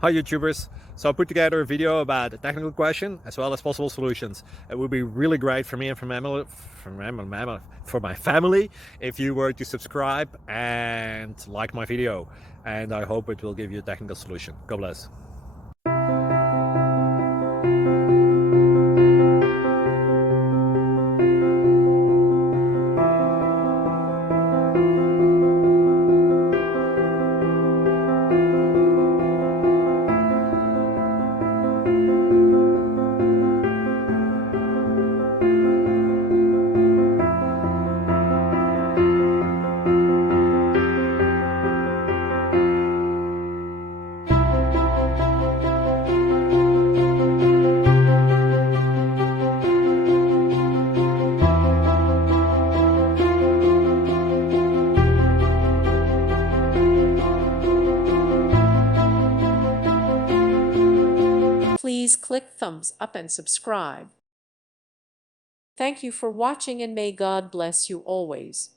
Hi YouTubers! So I put together a video about a technical question as well as possible solutions. It would be really great for me and for my family if you were to subscribe and like my video, and I hope it will give you a technical solution. God bless. Please click thumbs up and subscribe. Thank you for watching, and may God bless you always.